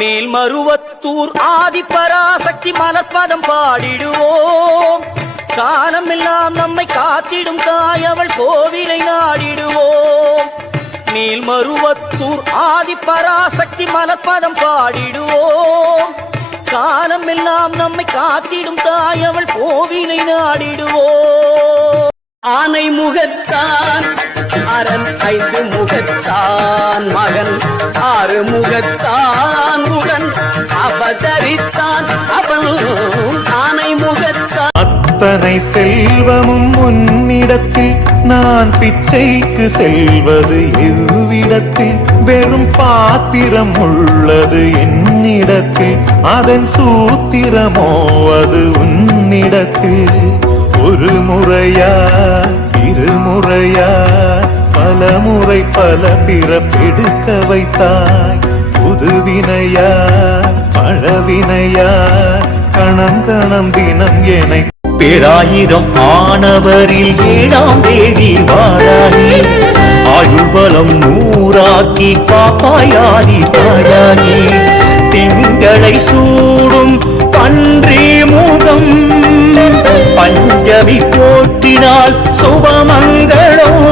மேல்மருவத்தூர் ஆதிபராசக்தி மலர்பதம் பாடிடுவோம். காலமெல்லாம் நம்மை காத்திடும் தாய் அவள் கோவிலை நாடிடுவோம். மேல்மருவத்தூர் ஆதிபராசக்தி மலர்பதம் பாடிடுவோம். காலமெல்லாம் நம்மை காத்திடும் தாய் அவள் கோவிலை நாடிடுவோம். ஆனை முகத்தான் அரண் 5 முகத்தான் மகன் 6 முகத்தான் உடன் அவதரித்தான் அவன் ஆனை முகத்தான். அத்தனை செல்வமும் உன்னிடத்தில் நான் பிச்சைக்கு செல்வது எவ்விடத்தில்? வெறும் பாத்திரம் உள்ளது என்னிடத்தில், அதன் சூத்திரமோ அது உன்னிடத்தில். ஒரு முறையா இருமுறையா பல முறை பல பிறப்பெடுக்க வைத்தாய். புதுவினையா பழவினையா கணம் கணம் தினம் என பேராயிரம் ஆனவரில் 7ஆம் தேதி வாழாயி ஆயுள்பலம் 100ஆக்கி காப்பாயாதி தாயாகி திங்களை சூடும் பன்றி முகம் பஞ்சமி போற்றினால் சுபமங்களம்.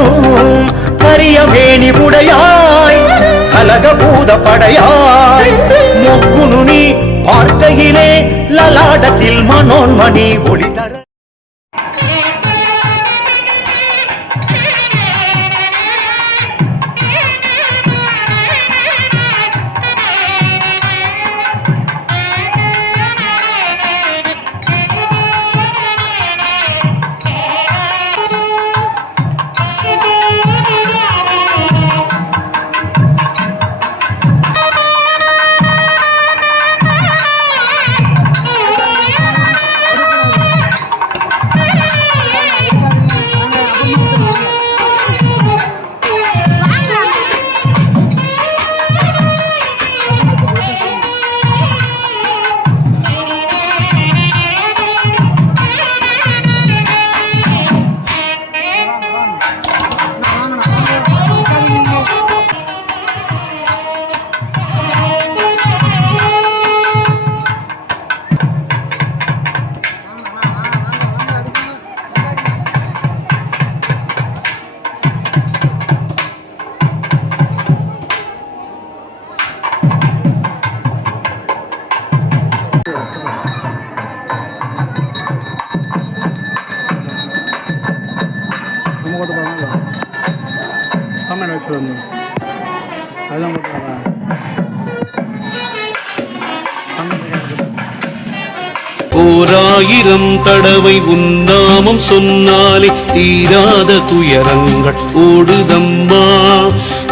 கரியவேணி உடையாய் கலகபூத படையாய் முக்குனு பார்க்கையிலே லலாடத்தில் மனோன்மணி ஒளி தர. ஓராயிரம் தடவை உன்னாமம் சொன்னாலே தீராத துயரங்கள் ஓடுதம்மா.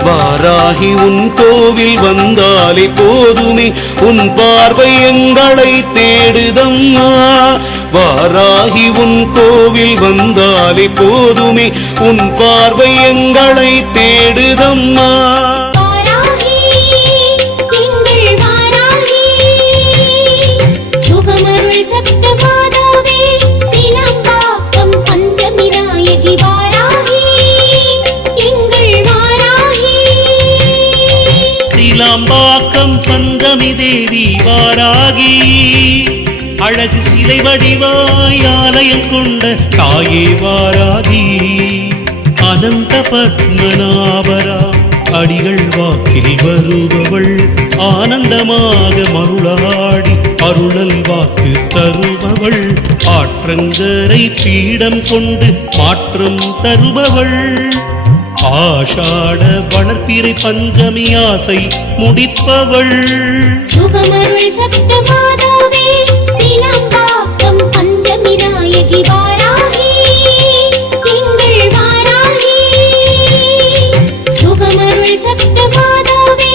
வாராகி உன் கோவில் வந்தாலே போதுமே உன் பார்வை எங்களை தேடுதம்மா. வாராகி உன் கோவில் வந்தாலே போதுமே உன் பார்வை எங்களை தேடுதம்மா. சீலாம்பாக்கம் பஞ்சமி தேவி வாராகி அழகு சிலை வடிவாய் ஆலயம் கொண்ட தாயே வாராகி. அனந்த பத்மநாபரா அடிகள் வாக்கில் வருபவள் ஆனந்தமாக மருளாடி அருளல் வாக்கு தருபவள். ஆற்றங்கரை பீடம் கொண்டு மாற்றம் தருபவள். ஆஷாட வளர்ப்பிறை பஞ்சமி ஆசை முடிப்பவள். சுகமருள் சப்தமாதாவே சீலாம்பாக்கம் பஞ்சமி நாயகி வாராகி திங்கள் வாராகி. சுகமருள் சப்தமாதாவே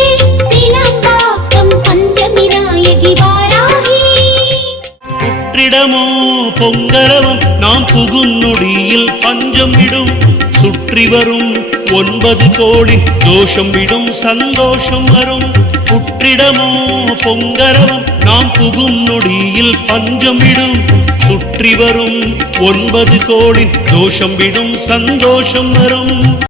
சீலாம்பாக்கம் பஞ்சமி நாயகி வாராகி. புற்றிடமோ பொங்கரவம் நாம் புகும் நொடியில் பஞ்சம் விடும். சுற்றி வரும் 9 கோடி தோஷம் விடும் சந்தோஷம் வரும். புற்றிடமோ பொங்கரவம் நாம் புகும் நொடியில் பஞ்சம் விடும். சுற்றி வரும் 9 கோடி தோஷம் விடும் சந்தோஷம் வரும்.